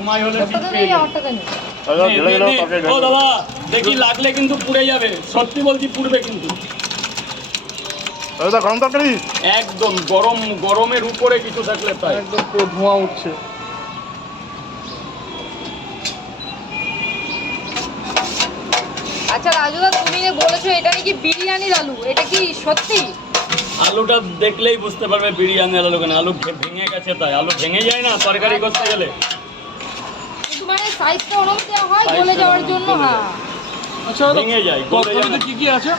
সময় হলে ঠিক পেয়ে যাবে। আমার টাকা নেই নে, নে, নে। ও দাদা দেখি লাগলে কিন্তু পুড়ে যাবে। সত্যি বলছি পুড়বে কিন্তু। দাদা গরম তরকারি? একদম গরম গরমের উপরে কিছু থাকলে তাই। একদম পুরো ধোঁয়া উঠছে। আচ্ছা রাজুদা তুমি যে বলেছ এটা নাকি বিরিয়ানির আলু? এটা কি সত্যি? আলুটা দেখলেই বুঝতে পারবে বিরিয়ানি আলু কেন? আলু ভেঙে গেছে তাই। আলু ভেঙে যায় না তরকারি করতে গেলে। মানে সাইজটা ওরকম দেওয়া হয় গলে যাওয়ার জন্য হ্যাঁ। আচ্ছা ভেঙে যায় গলে। তরকারিতে কি কি আছে।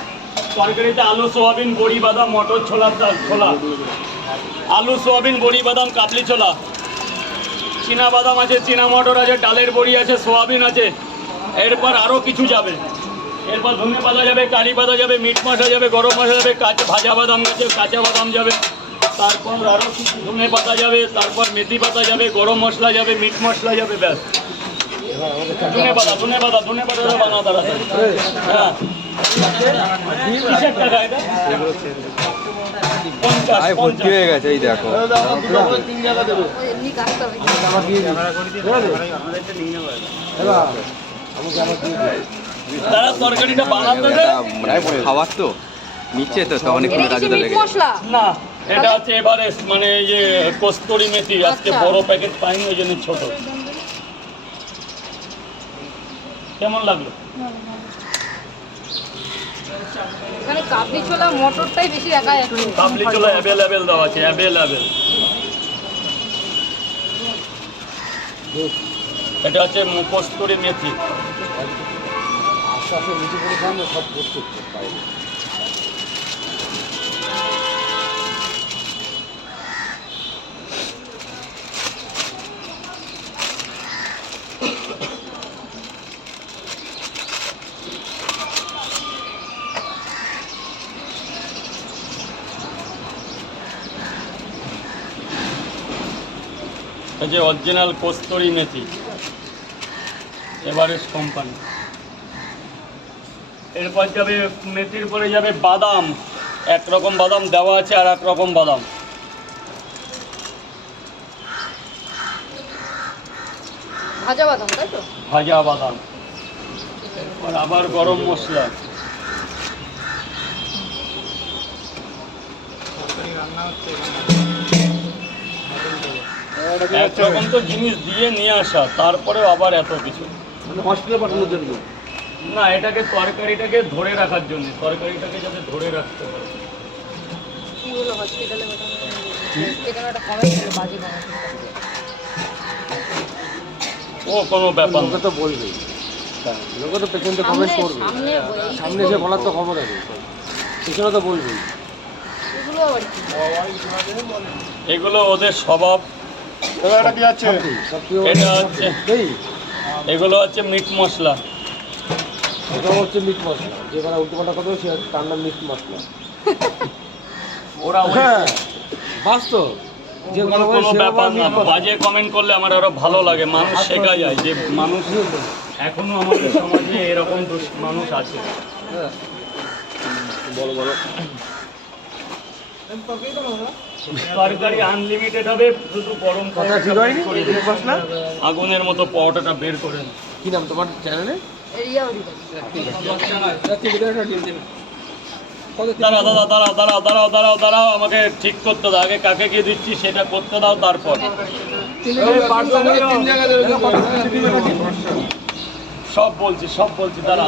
তরকারিতে আলু সোয়াবিন বড়ি বাদাম মটর ছোলার ডাল ছোলা। আলু সোয়াবিন বড়ি বাদাম কাবলি ছোলা। চীনা বাদাম আছে চীনা মটর আছে ডালের বড়ি আছে সোয়াবিন আছে। এরপর আরও কিছু যাবে। এরপর ধনে পাতা যাবে কারি পাতা যাবে মিট মশলা যাবে গরম মশলা যাবে কাঁচা ভাজা বাদাম গেছে কাঁচা বাদাম যাবে। তারপর আরও কিছু ধনে পাতা যাবে তারপর মেথি পাতা যাবে গরম মশলা যাবে মিট মশলা যাবে ব্যাস। ভর্তি হয়ে গেছে এই দেখো মানে খাবার তো নিচ্ছে তো লেগে না এটা হচ্ছে এভারেস্ট মানে এই যে কস্তুরি মেথি আজকে আচ্ছা। বড় প্যাকেট পাইনি ওই জন্য ছোট কেমন লাগল? এখানে কাবলি ছোলা মটরটাই বেশি দেখা যাচ্ছে কাবলি ছোলা অ্যাভেলেবেল দেওয়া আছে অ্যাভেলেবেল এটা হচ্ছে মু- কস্তুরি মেথি সব করতে এই যে অরিজিনাল কস্তুরি মেথি এভারেস্ট কোম্পানি এরপর যাবে মেথির পরে যাবে বাদাম। এক রকম বাদাম দেওয়া আছে আর এক রকম বাদাম। ভাজা বাদাম তাই তো? ভাজা বাদাম। এরপর আবার গরম মশলা। এক রকম তো জিনিস দিয়ে নিয়ে আসা তারপরেও আবার এত কিছু। মানে হসপিটালে পাঠানোর জন্য? না এটাকে তরকারিটাকে ধরে রাখার জন্য তরকারিটাকে যাতে ধরে রাখতে পারে। কি হলো হসপিটালে এখানে একটা কমেন্ট ছিল বাজে ও কোনো ব্যাপার লোকে না। তো বলবেই লোকে তো পেছনতে সামনে কমেন্ট করবে। সামনে এই- এসে বলার তো খবর আছে পেছনে তো বলবেই। এগুলো ওদের স্বভাব। এটা হচ্ছে এগুলো হচ্ছে মিট মশলা। এটা হচ্ছে মিট মশলা। যেখানে উল্টো পাল্টা কথা সে তার নাম মিট মশলা। ওরা হ্যাঁ বাস্তব। যে কোনো কোনো ব্যাপার না। বাজে কমেন্ট করলে আমার আরও ভালো লাগে। মানুষ শেখা যায় যে মানুষ এখনও আমাদের সমাজে এরকম মানুষ আছে। বলো বলো। তরকারি আনলিমিটেড হবে শুধু গরম কথা ঠিক হয়নি? আগুনের মতো পরোটাটা বের করে নাও। কি নাম তোমার চ্যানেলে এরিয়া দাঁড়াও দাঁড়াও দাঁড়াও দাঁড়াও দাঁড়াও দাঁড়াও আমাকে ঠিক করতে দাও। আগে কাকে গিয়ে দিচ্ছি সেটা করতে দাও তারপর। সব বলছি সব বলছি দাঁড়া